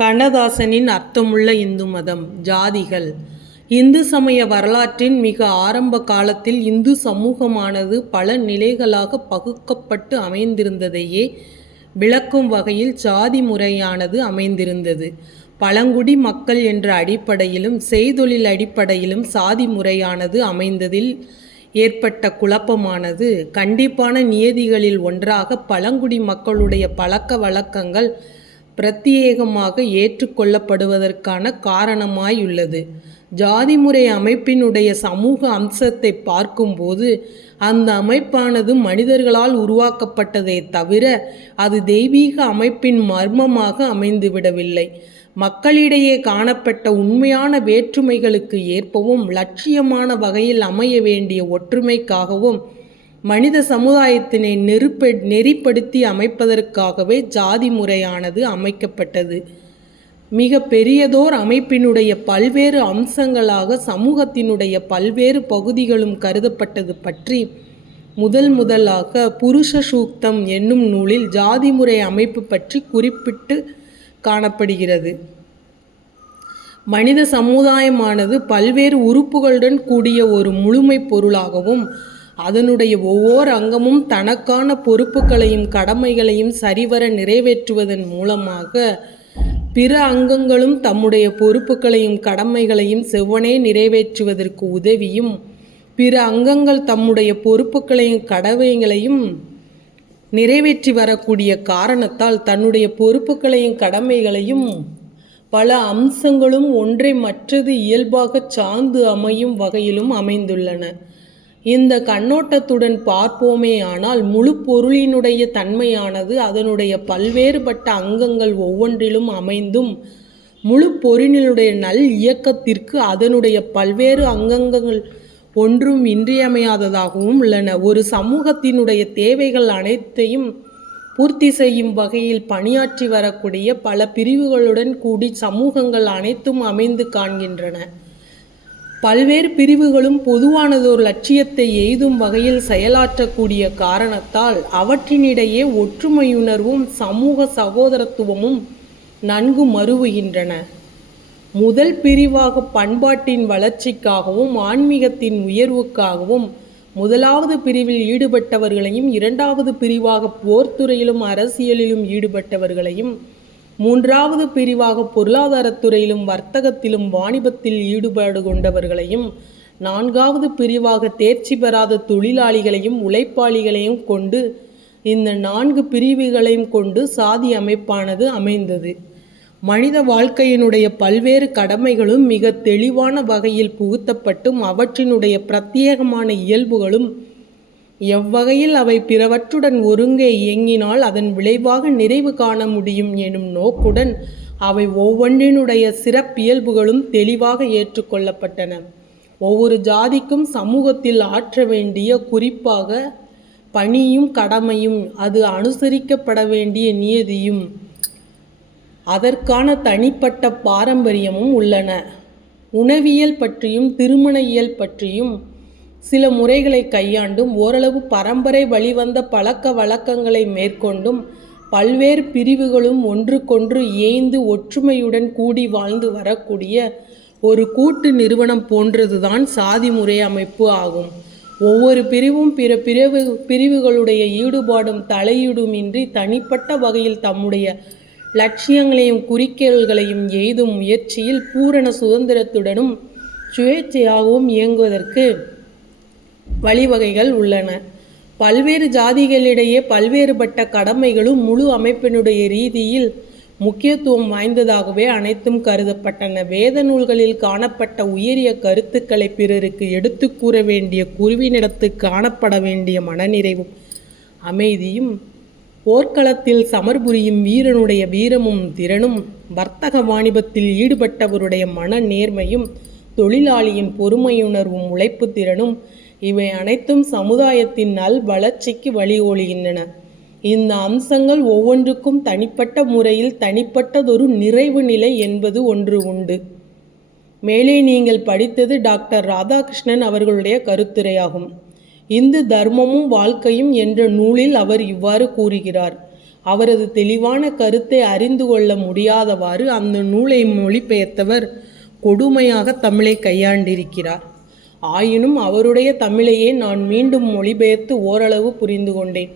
கண்ணதாசனின் அர்த்தமுள்ள இந்து மதம் ஜாதிகள். இந்து சமய வரலாற்றின் மிக ஆரம்ப காலத்தில் இந்து சமூகமானது பல நிலைகளாக பகுக்கப்பட்டு அமைந்திருந்ததையே விளக்கும் வகையில் சாதி முறையானது அமைந்திருந்தது. பழங்குடி மக்கள் என்ற அடிப்படையிலும் செய்தொழில் அடிப்படையிலும் சாதி முறையானது அமைந்ததில் ஏற்பட்ட குழப்பமானது. கண்டிப்பான நியதிகளில் ஒன்றாக பழங்குடி மக்களுடைய பழக்க வழக்கங்கள் பிரத்யேகமாக ஏற்றுக்கொள்ளப்படுவதற்கான காரணமாயுள்ளது. ஜாதி முறை அமைப்பினுடைய சமூக அம்சத்தை பார்க்கும்போது அந்த அமைப்பானது மனிதர்களால் உருவாக்கப்பட்டதே தவிர அது தெய்வீக அமைப்பின் மர்மமாக அமைந்துவிடவில்லை. மக்களிடையே காணப்பட்ட உண்மையான வேற்றுமைகளுக்கு ஏற்பவும் லட்சியமான வகையில் அமைய வேண்டிய ஒற்றுமைக்காகவும் மனித சமுதாயத்தினை நெருப்ப நெறிப்படுத்தி அமைப்பதற்காகவே ஜாதி முறையானது அமைக்கப்பட்டது. மிக பெரியதோர் அமைப்பினுடைய பல்வேறு அம்சங்களாக சமூகத்தினுடைய பல்வேறு பகுதிகளும் கருதப்பட்டது பற்றி முதல் முதலாக புருஷ சூக்தம் என்னும் நூலில் ஜாதி முறை அமைப்பு பற்றி குறிப்பிட்டு காணப்படுகிறது. மனித சமுதாயமானது பல்வேறு உறுப்புகளுடன் கூடிய ஒரு முழுமை பொருளாகவும் அதனுடைய ஒவ்வொரு அங்கமும் தனக்கான பொறுப்புகளையும் கடமைகளையும் சரிவர நிறைவேற்றுவதன் மூலமாக பிற அங்கங்களும் தம்முடைய பொறுப்புகளையும் கடமைகளையும் செவ்வனே நிறைவேற்றுவதற்கு உதவியும் பிற அங்கங்கள் தம்முடைய பொறுப்புகளையும் கடமைகளையும் நிறைவேற்றி வரக்கூடிய காரணத்தால் தன்னுடைய பொறுப்புகளையும் கடமைகளையும் பல அம்சங்களும் ஒன்றை மற்றது இயல்பாக சார்ந்து அமையும் வகையிலும் அமைந்துள்ளன. இந்த கண்ணோட்டத்துடன் பார்ப்போமே ஆனால் முழு பொருளினுடைய தன்மையானது அதனுடைய பல்வேறுபட்ட அங்கங்கள் ஒவ்வொன்றிலும் அமைந்தும் முழு பொருளினுடைய நல் இயக்கத்திற்கு அதனுடைய பல்வேறு அங்கங்கள் ஒன்றும் இன்றியமையாததாகவும் உள்ளன. ஒரு சமூகத்தினுடைய தேவைகள் அனைத்தையும் பூர்த்தி செய்யும் வகையில் பணியாற்றி வரக்கூடிய பல பிரிவுகளுடன் கூடி சமூகங்கள் அனைத்தும் அமைந்து காண்கின்றன. பல்வேறு பிரிவுகளும் பொதுவானதொரு லட்சியத்தை எய்தும் வகையில் செயலாற்றக்கூடிய காரணத்தால் அவற்றினிடையே ஒற்றுமையுணர்வும் சமூக சகோதரத்துவமும் நன்கு மருவுகின்றன. முதல் பிரிவாக பண்பாட்டின் வளர்ச்சிக்காகவும் ஆன்மீகத்தின் உயர்வுக்காகவும் முதலாவது பிரிவில் ஈடுபட்டவர்களையும் இரண்டாவது பிரிவாக போர்த்துறையிலும் அரசியலிலும் ஈடுபட்டவர்களையும் மூன்றாவது பிரிவாக பொருளாதாரத்துறையிலும் வர்த்தகத்திலும் வாணிபத்தில் ஈடுபாடு கொண்டவர்களையும் நான்காவது பிரிவாக தேர்ச்சி பெறாத தொழிலாளிகளையும் உழைப்பாளிகளையும் கொண்டு இந்த நான்கு பிரிவுகளையும் கொண்டு சாதி அமைப்பானது அமைந்தது. மனித வாழ்க்கையினுடைய பல்வேறு கடமைகளும் மிக தெளிவான வகையில் புகுத்தப்பட்டும் அவற்றினுடைய பிரத்யேகமான இயல்புகளும் எவ்வகையில் அவை பிறவற்றுடன் ஒருங்கே இயங்கினால் அதன் விளைவாக நிறைவு காண முடியும் எனும் நோக்குடன் அவை ஒவ்வொன்றினுடைய சிறப்பியல்புகளும் தெளிவாக ஏற்றுக்கொள்ளப்பட்டன. ஒவ்வொரு ஜாதிக்கும் சமூகத்தில் ஆற்ற வேண்டிய குறிப்பாக பணியும் கடமையும் அது அனுசரிக்கப்பட வேண்டிய நியதியும் அதற்கான தனிப்பட்ட பாரம்பரியமும் உள்ளன. உணவியல் பற்றியும் திருமண இயல் பற்றியும் சில முறைகளை கையாண்டும் ஓரளவு பரம்பரை வழிவந்த பழக்க வழக்கங்களை மேற்கொண்டும் பல்வேறு பிரிவுகளும் ஒன்றுக்கொன்று ஏய்ந்து ஒற்றுமையுடன் கூடி வாழ்ந்து வரக்கூடிய ஒரு கூட்டு நிறுவனம் போன்றதுதான் சாதி முறை அமைப்பு ஆகும். ஒவ்வொரு பிரிவும் பிற பிரிவு பிரிவுகளுடைய ஈடுபாடும் தலையீடுமின்றி தனிப்பட்ட வகையில் தம்முடைய லட்சியங்களையும் குறிக்கோள்களையும் எய்தும் முயற்சியில் பூரண சுதந்திரத்துடனும் சுயேட்சையாகவும் இயங்குவதற்கு வழிவகைகள் உள்ளன. பல்வேறு ஜாதிகளிடையே பல்வேறுபட்ட கடமைகளும் முழு அமைப்பினுடைய ரீதியில் முக்கியத்துவம் வாய்ந்ததாகவே அனைத்தும் கருதப்பட்டன. வேத நூல்களில் காணப்பட்ட உயரிய கருத்துக்களை பிறருக்கு எடுத்து கூற வேண்டிய குருவினிடத்து காணப்பட வேண்டிய மனநிறைவும் அமைதியும் போர்க்களத்தில் சமர்புரியும் வீரனுடைய வீரமும் திறனும் வர்த்தக வாணிபத்தில் ஈடுபட்டவருடைய மன நேர்மையும் தொழிலாளியின் பொறுமையுணர்வும் உழைப்பு திறனும் இவை அனைத்தும் சமுதாயத்தின் நல் வளர்ச்சிக்கு வழிகோலுகின்றன. இந்த அம்சங்கள் ஒவ்வொன்றுக்கும் தனிப்பட்ட முறையில் தனிப்பட்டதொரு நிறைவு நிலை என்பது ஒன்று உண்டு. மேலே நீங்கள் படித்தது டாக்டர் ராதாகிருஷ்ணன் அவர்களுடைய கருத்துரையாகும். இந்து தர்மமும் வாழ்க்கையும் என்ற நூலில் அவர் இவ்வாறு கூறுகிறார். அவரது தெளிவான கருத்தை அறிந்து கொள்ள முடியாதவாறு அந்த நூலை மொழிபெயர்த்தவர் கொடுமையாக தமிழை கையாண்டிருக்கிறார். ஆயினும் அவருடைய தமிழையே நான் மீண்டும் மொழிபெயர்த்து ஓரளவு புரிந்து கொண்டேன்.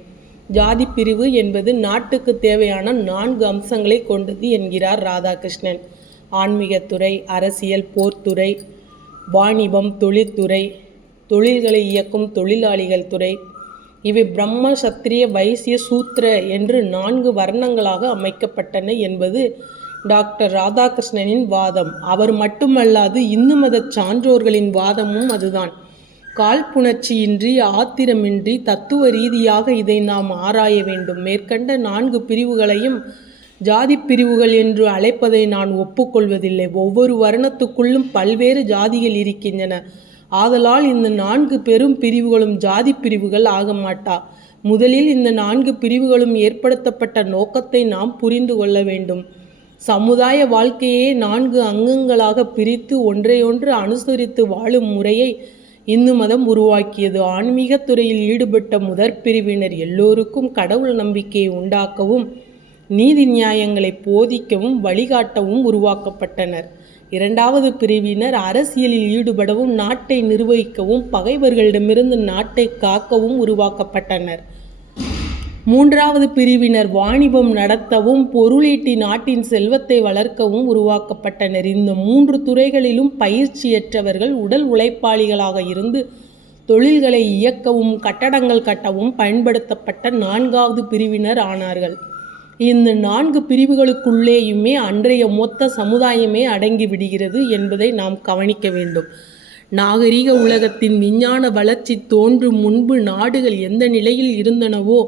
ஜாதி பிரிவு என்பது நாட்டுக்கு தேவையான நான்கு அம்சங்களை கொண்டது என்கிறார் ராதாகிருஷ்ணன். ஆன்மீகத்துறை அரசியல் போர்த்துறை வாணிபம் தொழில்துறை தொழில்களை இயக்கும் தொழிலாளிகள் துறை. இவை பிரம்ம சத்திரிய வைசிய சூத்திர என்று நான்கு வர்ணங்களாக அமைக்கப்பட்டன என்பது டாக்டர் ராதாகிருஷ்ணனின் வாதம். அவர் மட்டுமல்லாது இந்து மத சான்றோர்களின் வாதமும் அதுதான். காழ்ப்புணர்ச்சியின்றி ஆத்திரமின்றி தத்துவ ரீதியாக இதை நாம் ஆராய வேண்டும். மேற்கண்ட நான்கு பிரிவுகளையும் ஜாதி பிரிவுகள் என்று அழைப்பதை நான் ஒப்புக்கொள்வதில்லை. ஒவ்வொரு வருணத்துக்குள்ளும் பல்வேறு ஜாதிகள் இருக்கின்றன. ஆதலால் இந்த நான்கு பெரும் பிரிவுகளும் ஜாதி பிரிவுகள் ஆக மாட்டா. முதலில் இந்த நான்கு பிரிவுகளும் ஏற்படுத்தப்பட்ட நோக்கத்தை நாம் புரிந்து கொள்ள வேண்டும். சமுதாய வாழ்க்கையே நான்கு அங்கங்களாக பிரித்து ஒன்றையொன்று அனுசரித்து வாழும் முறையை இந்து மதம் உருவாக்கியது. ஆன்மீக துறையில் ஈடுபட்ட முதற் பிரிவினர் எல்லோருக்கும் கடவுள் நம்பிக்கையை உண்டாக்கவும் நீதி நியாயங்களை போதிக்கவும் வழிகாட்டவும் உருவாக்கப்பட்டனர். இரண்டாவது பிரிவினர் அரசியலில் ஈடுபடவும் நாட்டை நிர்வகிக்கவும் பகைவர்களிடமிருந்து நாட்டை காக்கவும் உருவாக்கப்பட்டனர். மூன்றாவது பிரிவினர் வாணிபம் நடத்தவும் பொருளீட்டி நாட்டின் செல்வத்தை வளர்க்கவும் உருவாக்கப்பட்டனர். இந்த மூன்று துறைகளிலும் பயிற்சியற்றவர்கள் உடல் உழைப்பாளிகளாக இருந்து தொழில்களை இயக்கவும் கட்டடங்கள் கட்டவும் பயன்படுத்தப்பட்ட நான்காவது பிரிவினர் ஆனார்கள். இந்த நான்கு பிரிவுகளுக்குள்ளேயுமே அன்றைய மொத்த சமுதாயமே அடங்கி விடுகிறது என்பதை நாம் கவனிக்க வேண்டும். நாகரிக உலகத்தின் விஞ்ஞான வளர்ச்சி தோன்றும் முன்பு நாடுகள் எந்த நிலையில் இருந்தனவோ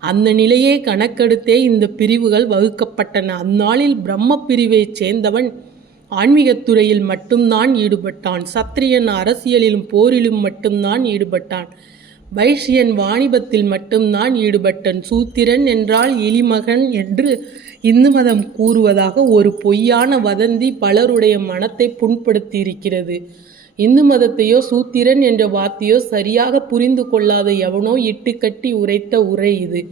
அந்த நிலையை கணக்கெடுத்தே இந்த பிரிவுகள் வகுக்கப்பட்டன. அந்நாளில் பிரம்ம பிரிவைச் சேர்ந்தவன் ஆன்மீகத்துறையில் மட்டும்தான் ஈடுபட்டான். சத்திரியன் அரசியலிலும் போரிலும் மட்டும்தான் ஈடுபட்டான். வைஷ்யன் வாணிபத்தில் மட்டும்தான் ஈடுபட்டன். சூத்திரன் என்றால் எலிமகன் என்று இந்து மதம் கூறுவதாக ஒரு பொய்யான வதந்தி பலருடைய மனத்தை புண்படுத்தியிருக்கிறது. இந்து மதத்தையோ சூத்திரன் என்ற வார்த்தையோ சரியாக புரிந்து கொள்ளாத எவனோ இட்டுக்கட்டி உரைத்த உரை இது.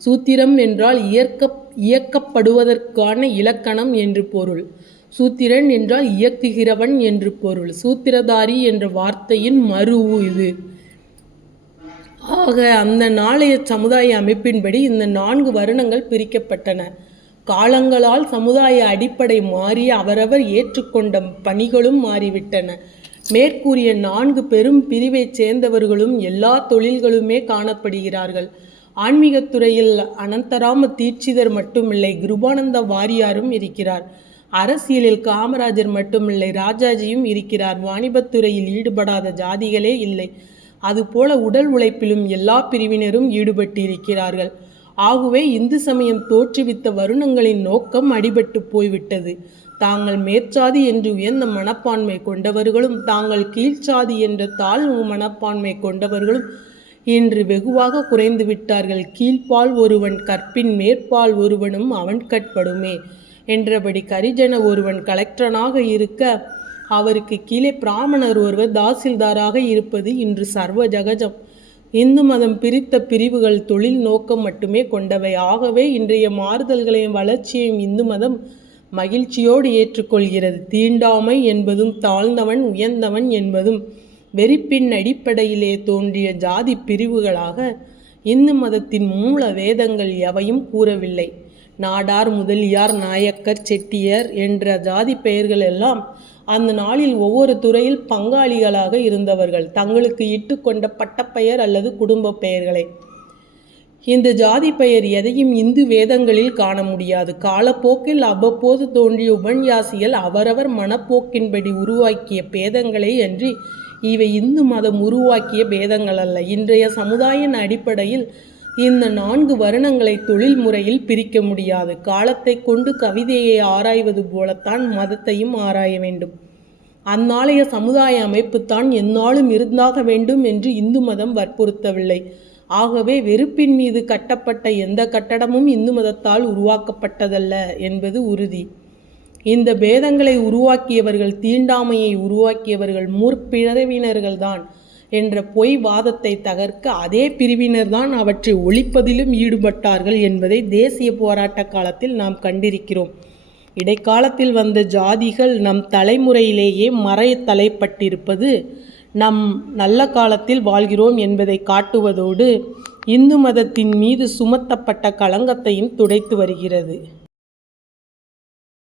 சூத்திரம் என்றால் இயக்க இயக்கப்படுவதற்கான இலக்கணம் என்று பொருள். சூத்திரன் என்றால் இயக்குகிறவன் என்று பொருள். சூத்திரதாரி என்ற வார்த்தையின் மறுவு இது. ஆக அந்த நாளைய சமுதாய அமைப்பின்படி இந்த நான்கு வருணங்கள் பிரிக்கப்பட்டன. காலங்களால் சமுதாய அடிப்படை மாறி அவரவர் ஏற்றுக்கொண்ட பணிகளும் மாறிவிட்டன. மேற்கூறிய நான்கு பெரும் பிரிவைச் சேர்ந்தவர்களும் எல்லா தொழில்களுமே காணப்படுகிறார்கள். ஆன்மீகத் துறையில் அனந்தராம தீட்சிதர் மட்டுமில்லை கிருபானந்த வாரியாரும் இருக்கிறார். அரசியலில் காமராஜர் மட்டுமில்லை ராஜாஜியும் இருக்கிறார். வாணிபத்துறையில் ஈடுபடாத ஜாதிகளே இல்லை. அதுபோல உடல் உழைப்பிலும் எல்லா பிரிவினரும் ஈடுபட்டிருக்கிறார்கள். ஆகவே இந்து சமயம் தோற்றுவித்த வருணங்களின் நோக்கம் அடிபட்டு போய்விட்டது. தாங்கள் மேற்சாதி என்று உயர்ந்த மனப்பான்மை கொண்டவர்களும் தாங்கள் கீழ்ச்சாதி என்ற தாழ்வு மனப்பான்மை கொண்டவர்களும் இன்று வெகுவாக குறைந்து விட்டார்கள். கீழ்ப்பால் ஒருவன் கற்பின் மேற்பால் ஒருவனும் அவன் கட்படுமே என்றபடி கரிஜன ஒருவன் கலெக்டரனாக இருக்க அவருக்கு கீழே பிராமணர் ஒருவர் தாசில்தாராக இருப்பது இன்று சர்வ ஜகஜம் இந்து மதம் பிரித்த பிரிவுகள் தொழில் நோக்கம் மட்டுமே கொண்டவை. ஆகவே இன்றைய மாறுதல்களையும் வளர்ச்சியையும் இந்து மதம் மகிழ்ச்சியோடு ஏற்றுக்கொள்கிறது. தீண்டாமை என்பதும் தாழ்ந்தவன் உயர்ந்தவன் என்பதும் வெறிப்பின் அடிப்படையிலே தோன்றிய ஜாதி பிரிவுகளாக இந்து மதத்தின் மூல வேதங்கள் எவையும் கூறவில்லை. நாடார் முதலியார் நாயக்கர் செட்டியர் என்ற ஜாதி பெயர்கள் எல்லாம் அந்த நாளில் ஒவ்வொரு துறையில் பங்காளிகளாக இருந்தவர்கள். தங்களுக்கு இட்டுக்கொண்ட பட்டப்பெயர் அல்லது குடும்ப பெயர்களை இந்த ஜாதி பெயர் எதையும் இந்து வேதங்களில் காண முடியாது. காலப்போக்கில் அவ்வப்போது தோன்றிய உபன்யாசிகள் அவரவர் மனப்போக்கின்படி உருவாக்கிய பேதங்களே அன்றி இவை இந்து மதம் உருவாக்கிய பேதங்கள் அல்ல. இன்றைய சமுதாயின் அடிப்படையில் இந்த நான்கு வருணங்களை தொழில் முறையில் பிரிக்க முடியாது. காலத்தை கொண்டு கவிதையை ஆராய்வது போலத்தான் மதத்தையும் ஆராய வேண்டும். அந்நாளைய சமுதாய அமைப்புத்தான் எந்நாளும் இருந்தாக வேண்டும் என்று இந்து மதம் வற்புறுத்தவில்லை. ஆகவே வெறுப்பின் மீது கட்டப்பட்ட எந்த கட்டடமும் இந்து மதத்தால் உருவாக்கப்பட்டதல்ல என்பது உறுதி. இந்த பேதங்களை உருவாக்கியவர்கள் தீண்டாமையை உருவாக்கியவர்கள் முற்பிறவினர்கள்தான் என்ற பொய் வாதத்தை தகர்க்க அதே பிரிவினர்தான் அவற்றை ஒழிப்பதிலும் ஈடுபட்டார்கள் என்பதை தேசிய போராட்ட காலத்தில் நாம் கண்டிருக்கிறோம். இடைக்காலத்தில் வந்த ஜாதிகள் நம் தலைமுறையிலேயே மறைய தலைப்பட்டிருப்பது நம் நல்ல காலத்தில் வாழ்கிறோம் என்பதை காட்டுவதோடு இந்து மதத்தின் மீது சுமத்தப்பட்ட களங்கத்தையும் துடைத்து வருகிறது.